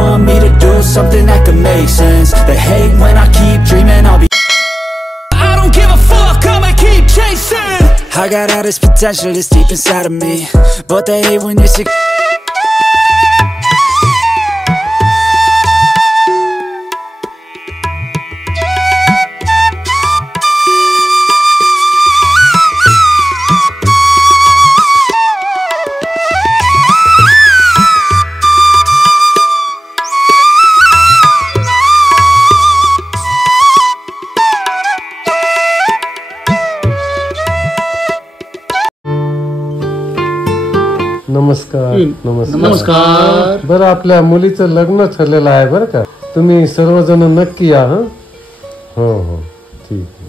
want me to do something that could make sense. They hate when I keep dreaming I'll be. I don't give a fuck, I'ma keep chasing. I got all this potential that's deep inside of me, but they hate when you're sick. नमस्कार. नमस्कार. बरं, आपल्या मुलीचं लग्न ठरलेलं आहे बरं का. तुम्ही सर्वजण नक्की या. हो हो, ठीक आहे.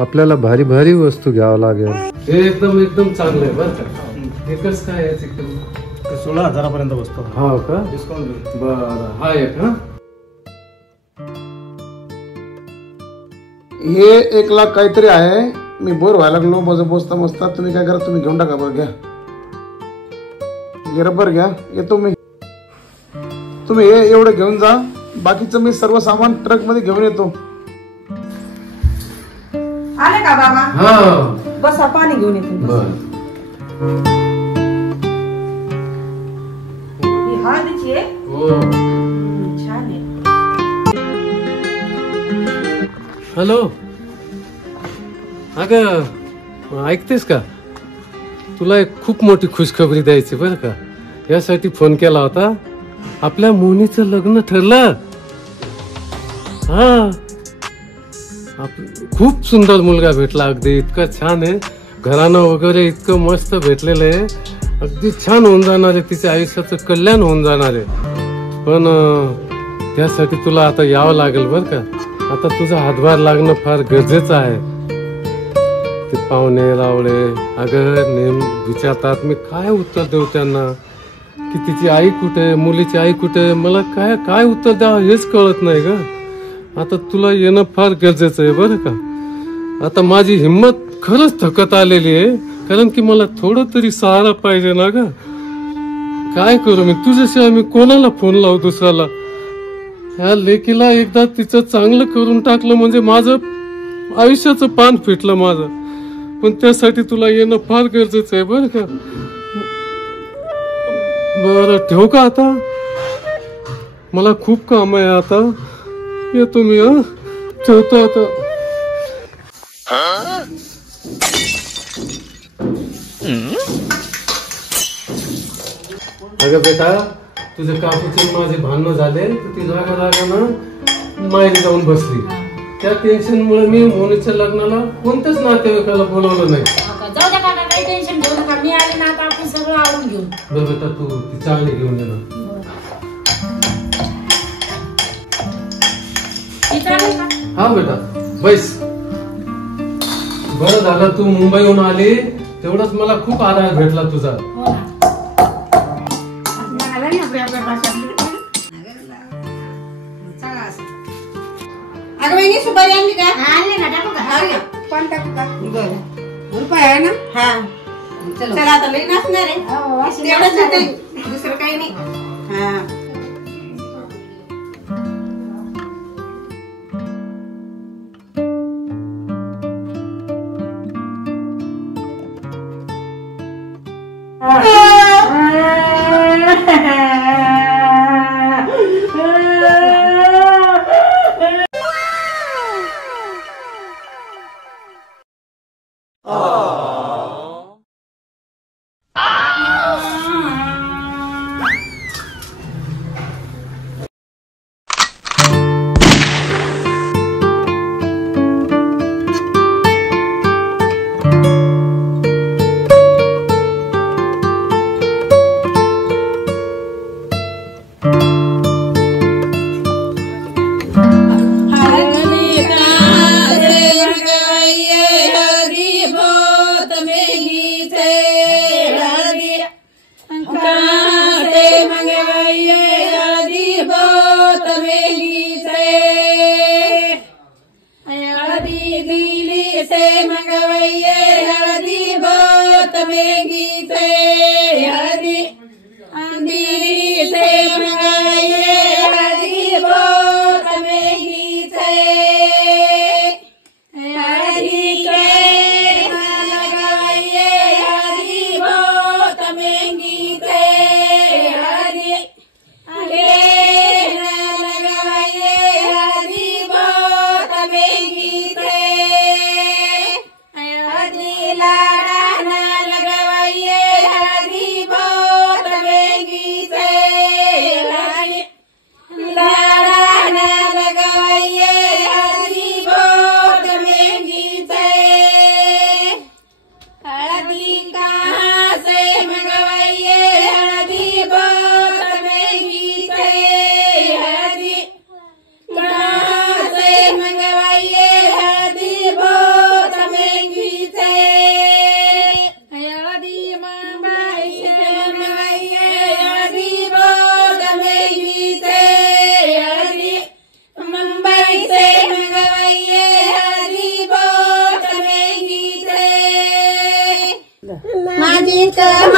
आपल्याला भारी भारी वस्तू घ्यावं लागेल. हे एकदम एकदम चांगलं आहे बरं का. हे कसं काय आहे? एकदम 16,000 पर्यंत बसतो. हा का? डिस्काउंट. बरं, हा एक. हा, हे 1 लाख काहीतरी आहे. मी बोर व्हायला लागलो बसता बसता. तुम्ही काय करा, तुम्ही घेऊन टाका. बरं घ्या, हे रबर घ्या. येतो मी. तुम्ही हे एवढं घेऊन जा. बाकीचं मी सर्व सामान ट्रक मध्ये घेऊन येतो. आले का बाबा? हा, बस पाणी घेऊन येतो. बरं. ही हळदीची आहे. हो. छान आहे. हॅलो, अगं ऐकतेस का? तुला एक खूप मोठी खुशखबरी द्यायची बरं का. यासाठी फोन केला होता. आपल्या मोनीचं लग्न ठरलं. हा, खूप सुंदर मुलगा भेटला. अगदी इतका छान आहे. घराणं वगैरे इतकं मस्त भेटलेलं आहे. अगदी छान होऊन जाणार आहे. तिच्या आयुष्याचं कल्याण होऊन जाणार आहे. पण त्यासाठी तुला आता यावं लागेल बरं का. आता तुझा हातभार लागणं फार गरजेचं आहे. ते पाहुणे रावळे अगं नेम विचारतात. मी काय उत्तर देऊ त्यांना की तिची आई कुठे, मुलीची आई कुठे. मला काय काय उत्तर द्यावं हेच कळत नाही ग. आता तुला येणं फार गरजेचं आहे बरं का. आता माझी हिंमत खरंच थकत आलेली आहे. कारण की मला थोडं तरी सहारा पाहिजे ना ग. काय करू मी तुझ्याशिवाय? मी कोणाला फोन लावू दुसऱ्याला? ह्या लेकीला एकदा तिचं चांगलं करून टाकलं म्हणजे माझं आयुष्याचं पान फिटलं माझं. पण त्यासाठी तुला येणं फार गरजेचं आहे बरं का. बरं, ठेवू का आता? मला खूप काम आहे आता. येतो मी. ठेवतो आता. अगं बेटा, तुझ्या काकूचे माझे भांडणं झाले. ती जागा ना माहेरी जाऊन बसली. त्या टेन्शन मुळे मी मोनीच्या लग्नाला कोणत्याच नातेवाईकाला बोलवलं नाही. जाऊ द्या काका, काही टेन्शन घेऊ नका. मी आले ना आता आपण सगळं आवडून घेऊ. बरं बेटा, तू ती चांगली घेऊन ये ना. हा बेटा, बैस. बरं झालं तू मुंबईहून आली. तेवढंच मला खूप आधार भेटला तुझा. अगं वहिनी सुपारी आणली का? आणले ना, टाकू का? पण टाकू का? बरं, रुपये आहे ना. हा, चला आता लई नसणार आहे. तेवढंच आहे, दुसरं काही नाही. हा, विठ्ठल